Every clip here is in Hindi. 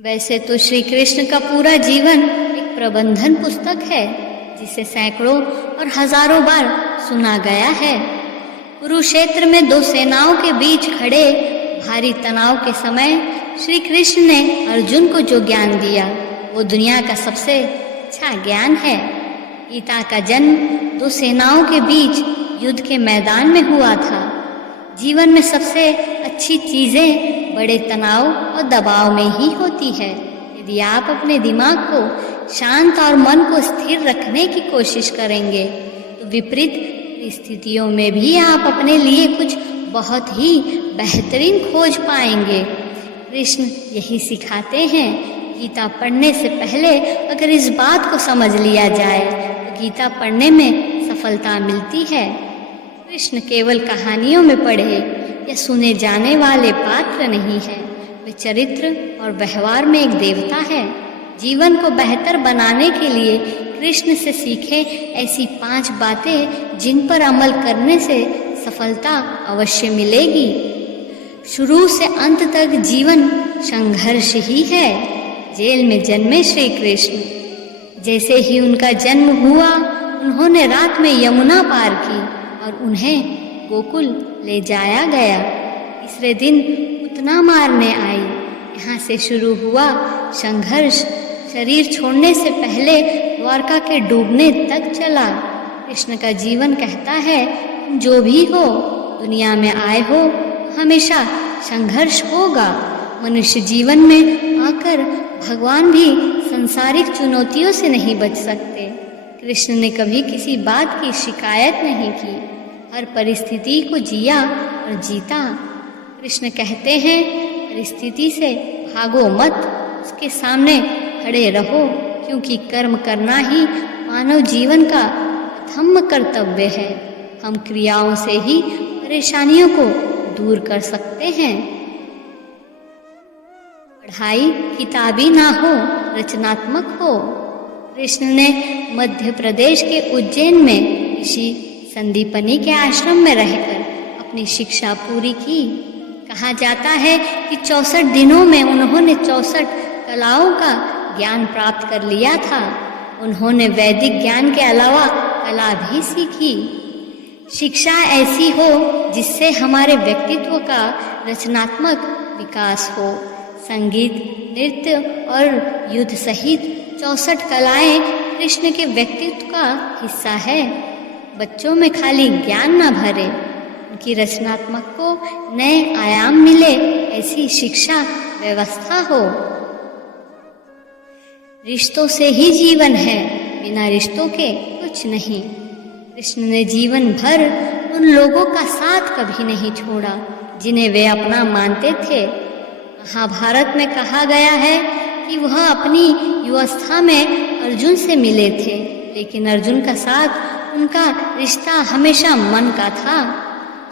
वैसे तो श्री कृष्ण का पूरा जीवन एक प्रबंधन पुस्तक है जिसे सैकड़ों और हजारों बार सुना गया है। कुरुक्षेत्र में दो सेनाओं के बीच खड़े भारी तनाव के समय श्री कृष्ण ने अर्जुन को जो ज्ञान दिया वो दुनिया का सबसे अच्छा ज्ञान है। गीता का जन्म दो सेनाओं के बीच युद्ध के मैदान में हुआ था। जीवन में सबसे अच्छी चीजें बड़े तनाव और दबाव में ही होती है। यदि आप अपने दिमाग को शांत और मन को स्थिर रखने की कोशिश करेंगे तो विपरीत परिस्थितियों में भी आप अपने लिए कुछ बहुत ही बेहतरीन खोज पाएंगे। कृष्ण यही सिखाते हैं। गीता पढ़ने से पहले अगर इस बात को समझ लिया जाए तो गीता पढ़ने में सफलता मिलती है। कृष्ण केवल कहानियों में पढ़े या सुने जाने वाले पात्र नहीं है, वे चरित्र और व्यवहार में एक देवता है। जीवन को बेहतर बनाने के लिए कृष्ण से सीखे ऐसी 5 बातें जिन पर अमल करने से सफलता अवश्य मिलेगी। शुरू से अंत तक जीवन संघर्ष ही है। जेल में जन्मे श्री कृष्ण, जैसे ही उनका जन्म हुआ उन्होंने रात में यमुना पार की और उन्हें गोकुल ले जाया गया। तीसरे दिन उतना मारने आई। यहाँ से शुरू हुआ संघर्ष। शरीर छोड़ने से पहले द्वारका के डूबने तक चला। कृष्ण का जीवन कहता है तुम जो भी हो दुनिया में आए हो हमेशा संघर्ष होगा। मनुष्य जीवन में आकर भगवान भी संसारिक चुनौतियों से नहीं बच सकते। कृष्ण ने कभी किसी बात की शिकायत नहीं की, हर परिस्थिति को जिया और जीता। कृष्ण कहते हैं परिस्थिति से भागो मत, उसके सामने खड़े रहो, क्योंकि कर्म करना ही मानव जीवन का प्रथम कर्तव्य है। हम क्रियाओं से ही परेशानियों को दूर कर सकते हैं। पढ़ाई किताबी ना हो, रचनात्मक हो। कृष्ण ने मध्य प्रदेश के उज्जैन में ऋषि संदीपनी के आश्रम में रहकर अपनी शिक्षा पूरी की। कहा जाता है कि 64 दिनों में उन्होंने 64 कलाओं का ज्ञान प्राप्त कर लिया था। उन्होंने वैदिक ज्ञान के अलावा कला भी सीखी। शिक्षा ऐसी हो जिससे हमारे व्यक्तित्व का रचनात्मक विकास हो। संगीत, नृत्य और युद्ध सहित 64 कलाएं कृष्ण के व्यक्तित्व का हिस्सा है। बच्चों में खाली ज्ञान न भरे, उनकी रचनात्मक को नए आयाम मिले, ऐसी शिक्षा व्यवस्था हो। रिश्तों से ही जीवन है, बिना रिश्तों के कुछ नहीं। कृष्ण ने जीवन भर उन लोगों का साथ कभी नहीं छोड़ा जिन्हें वे अपना मानते थे। महाभारत में कहा गया है कि वह अपनी युवावस्था में अर्जुन से मिले थे, लेकिन अर्जुन का साथ उनका रिश्ता हमेशा मन का था।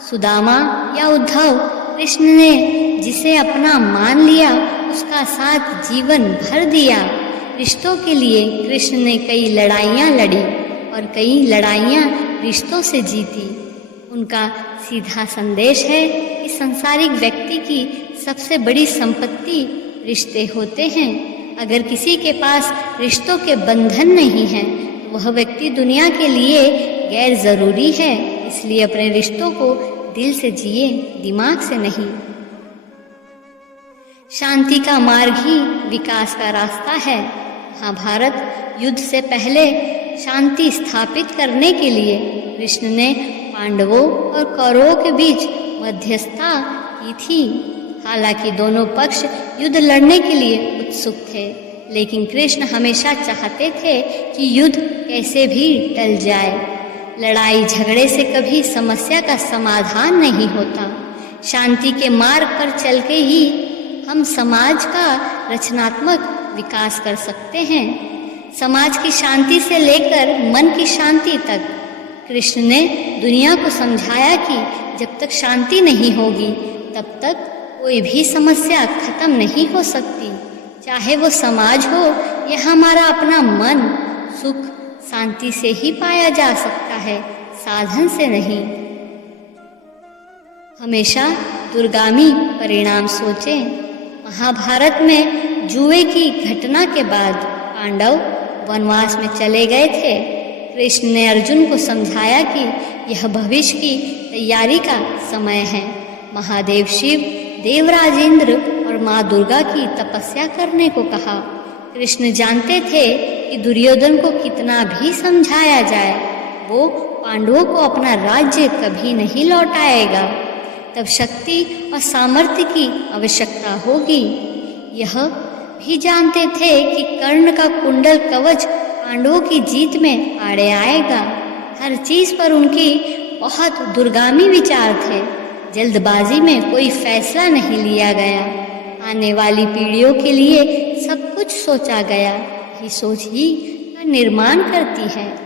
सुदामा या उद्धव, कृष्ण ने जिसे अपना मान लिया उसका साथ जीवन भर दिया। रिश्तों के लिए कृष्ण ने कई लड़ाइयाँ लड़ी और कई लड़ाइयाँ रिश्तों से जीती। उनका सीधा संदेश है कि संसारिक व्यक्ति की सबसे बड़ी संपत्ति रिश्ते होते हैं। अगर किसी के पास रिश्तों के बंधन नहीं हैं, वह व्यक्ति दुनिया के लिए गैर जरूरी है। इसलिए अपने रिश्तों को दिल से जिए, दिमाग से नहीं। शांति का मार्ग ही विकास का रास्ता है। महाभारत युद्ध से पहले शांति स्थापित करने के लिए कृष्ण ने पांडवों और कौरवों के बीच मध्यस्थता की थी। हालांकि दोनों पक्ष युद्ध लड़ने के लिए उत्सुक थे, लेकिन कृष्ण हमेशा चाहते थे कि युद्ध कैसे भी टल जाए। लड़ाई झगड़े से कभी समस्या का समाधान नहीं होता। शांति के मार्ग पर चल के ही हम समाज का रचनात्मक विकास कर सकते हैं। समाज की शांति से लेकर मन की शांति तक कृष्ण ने दुनिया को समझाया कि जब तक शांति नहीं होगी तब तक कोई भी समस्या खत्म नहीं हो सकती। चाहे वो समाज हो या हमारा अपना मन, सुख शांति से ही पाया जा सकता है, साधन से नहीं। हमेशा दूरगामी परिणाम सोचें। महाभारत में जुए की घटना के बाद पांडव वनवास में चले गए थे, कृष्ण ने अर्जुन को समझाया कि यह भविष्य की तैयारी का समय है। महादेव शिव, देवराज इंद्र और माँ दुर्गा की तपस्या करने को कहा। कृष्ण जानते थे कि दुर्योधन को कितना भी समझाया जाए, वो पांडवों को अपना राज्य कभी नहीं लौटाएगा। तब शक्ति और सामर्थ्य की आवश्यकता होगी। यह भी जानते थे कि कर्ण का कुंडल कवच पांडवों की जीत में आड़े आएगा। हर चीज पर उनकी बहुत दूरगामी विचार थे। जल्दबाजी में कोई फैसला नहीं लिया गया। आने वाली पीढ़ियों के लिए सब कुछ सोचा गया। यही सोच ही का निर्माण करती है।